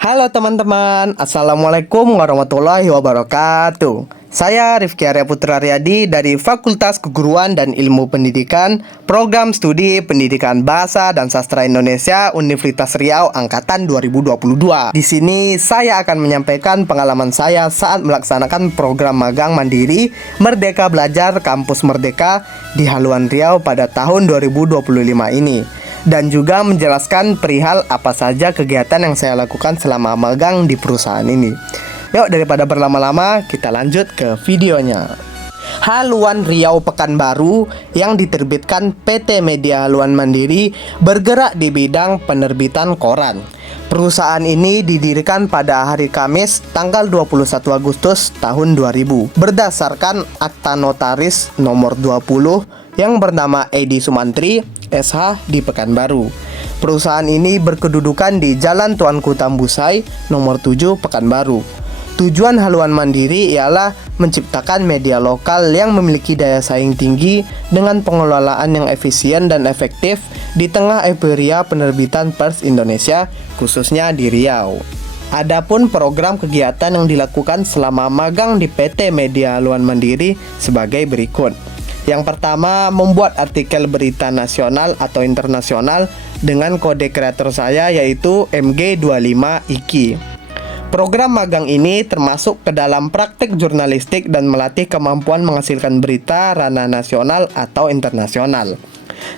Halo teman-teman, Assalamualaikum warahmatullahi wabarakatuh. Saya Rifki Arya Putra Riyadi dari Fakultas Keguruan dan Ilmu Pendidikan, Program Studi Pendidikan Bahasa dan Sastra Indonesia Universitas Riau Angkatan 2022. Di sini saya akan menyampaikan pengalaman saya saat melaksanakan program magang mandiri Merdeka Belajar Kampus Merdeka di Haluan Riau pada tahun 2025 ini. Dan juga menjelaskan perihal apa saja kegiatan yang saya lakukan selama magang di perusahaan ini. Yuk, daripada berlama-lama, kita lanjut ke videonya. Haluan Riau Pekanbaru yang diterbitkan PT Media Haluan Mandiri bergerak di bidang penerbitan koran. Perusahaan ini didirikan pada hari Kamis tanggal 21 Agustus tahun 2000 berdasarkan Akta Notaris nomor 20 yang bernama Edi Sumantri SH di Pekanbaru. Perusahaan ini berkedudukan di Jalan Tuanku Tambusai nomor 7 Pekanbaru. Tujuan Haluan Mandiri ialah menciptakan media lokal yang memiliki daya saing tinggi dengan pengelolaan yang efisien dan efektif di tengah euforia penerbitan pers Indonesia, khususnya di Riau. Adapun program kegiatan yang dilakukan selama magang di PT Media Haluan Mandiri sebagai berikut. Yang pertama, membuat artikel berita nasional atau internasional dengan kode kreator saya yaitu MG25IKI. Program magang ini termasuk ke dalam praktek jurnalistik dan melatih kemampuan menghasilkan berita ranah nasional atau internasional.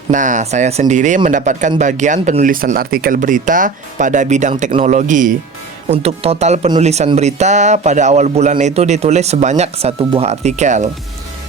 Nah, saya sendiri mendapatkan bagian penulisan artikel berita pada bidang teknologi. Untuk total penulisan berita pada awal bulan itu ditulis sebanyak 1 buah artikel.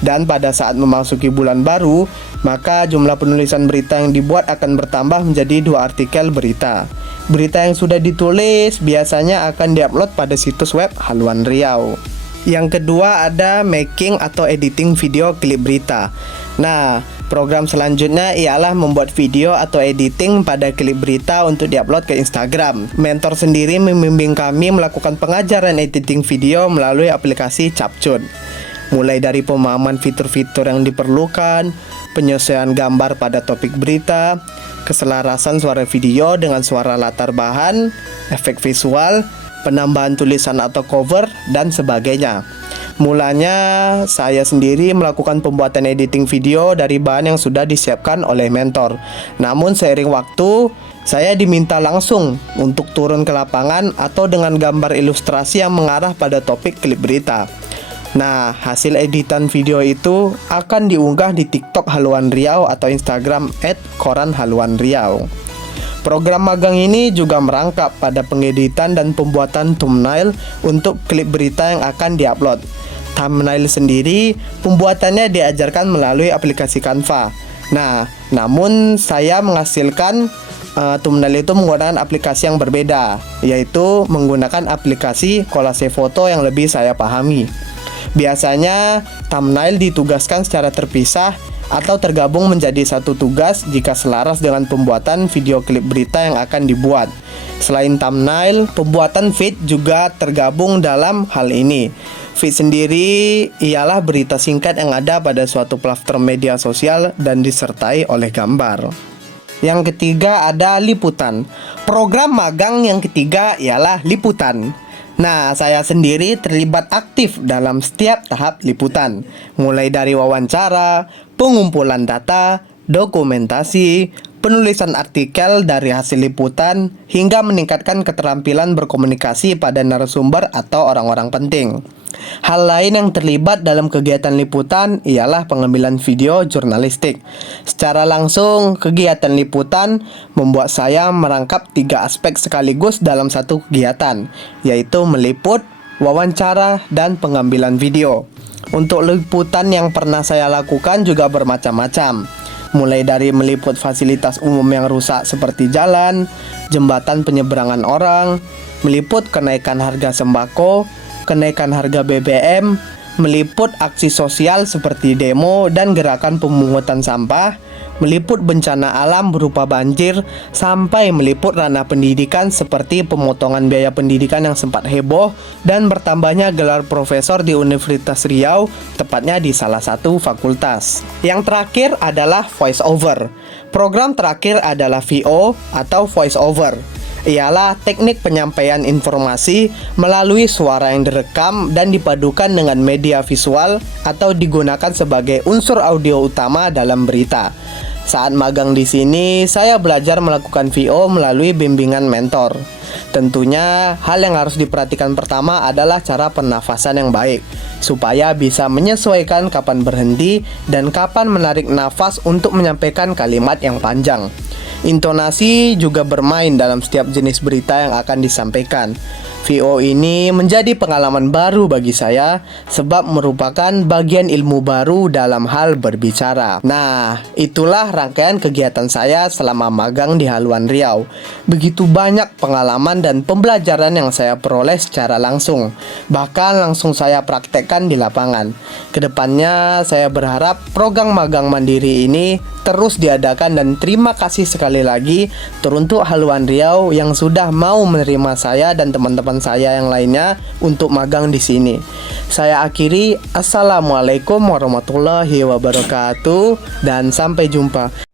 Dan pada saat memasuki bulan baru, maka jumlah penulisan berita yang dibuat akan bertambah menjadi 2 artikel berita. Berita yang sudah ditulis biasanya akan diupload pada situs web Haluan Riau. Yang kedua ada making atau editing video klip berita. Nah, program selanjutnya ialah membuat video atau editing pada klip berita untuk diupload ke Instagram. Mentor sendiri membimbing kami melakukan pengajaran editing video melalui aplikasi Capcut. Mulai dari pemahaman fitur-fitur yang diperlukan, penyesuaian gambar pada topik berita, keselarasan suara video dengan suara latar bahan, efek visual, penambahan tulisan atau cover, dan sebagainya. Mulanya saya sendiri melakukan pembuatan editing video dari bahan yang sudah disiapkan oleh mentor. Namun seiring waktu, saya diminta langsung untuk turun ke lapangan atau dengan gambar ilustrasi yang mengarah pada topik klip berita. Nah, hasil editan video itu akan diunggah di TikTok Haluan Riau atau Instagram @koranhaluanriau. Program magang ini juga merangkap pada pengeditan dan pembuatan thumbnail untuk klip berita yang akan diupload. Thumbnail sendiri pembuatannya diajarkan melalui aplikasi Canva. Nah, namun saya menghasilkan thumbnail itu menggunakan aplikasi yang berbeda, yaitu menggunakan aplikasi kolase foto yang lebih saya pahami. Biasanya thumbnail ditugaskan secara terpisah atau tergabung menjadi satu tugas jika selaras dengan pembuatan video klip berita yang akan dibuat. Selain thumbnail, pembuatan feed juga tergabung dalam hal ini. Feed sendiri ialah berita singkat yang ada pada suatu platform media sosial dan disertai oleh gambar. Yang ketiga ada liputan. Program magang yang ketiga ialah liputan. Nah, saya sendiri terlibat aktif dalam setiap tahap liputan, mulai dari wawancara, pengumpulan data, dokumentasi, penulisan artikel dari hasil liputan, hingga meningkatkan keterampilan berkomunikasi pada narasumber atau orang-orang penting. Hal lain yang terlibat dalam kegiatan liputan ialah pengambilan video jurnalistik. Secara langsung, kegiatan liputan membuat saya merangkap 3 aspek sekaligus dalam satu kegiatan, yaitu meliput, wawancara, dan pengambilan video. Untuk liputan yang pernah saya lakukan juga bermacam-macam, mulai dari meliput fasilitas umum yang rusak seperti jalan, jembatan penyeberangan orang, meliput kenaikan harga sembako, kenaikan harga BBM, meliput aksi sosial seperti demo dan gerakan pemungutan sampah, meliput bencana alam berupa banjir, sampai meliput ranah pendidikan seperti pemotongan biaya pendidikan yang sempat heboh dan bertambahnya gelar profesor di Universitas Riau, tepatnya di salah satu fakultas. Yang terakhir adalah voice over. Program terakhir adalah VO atau voice over. ialah teknik penyampaian informasi melalui suara yang direkam dan dipadukan dengan media visual atau digunakan sebagai unsur audio utama dalam berita. Saat magang di sini, saya belajar melakukan VO melalui bimbingan mentor. Tentunya, hal yang harus diperhatikan pertama adalah cara pernafasan yang baik, supaya bisa menyesuaikan kapan berhenti dan kapan menarik nafas untuk menyampaikan kalimat yang panjang. Intonasi juga bermain dalam setiap jenis berita yang akan disampaikan. VO ini menjadi pengalaman baru bagi saya sebab merupakan bagian ilmu baru dalam hal berbicara. Nah, itulah rangkaian kegiatan saya selama magang di Haluan Riau. Begitu banyak pengalaman dan pembelajaran yang saya peroleh secara langsung. Bahkan langsung saya praktekkan di lapangan. Kedepannya saya berharap program magang mandiri ini terus diadakan, dan terima kasih sekali lagi teruntuk Haluan Riau yang sudah mau menerima saya dan teman-teman saya yang lainnya untuk magang di sini. Saya akhiri, Assalamualaikum warahmatullahi wabarakatuh dan sampai jumpa.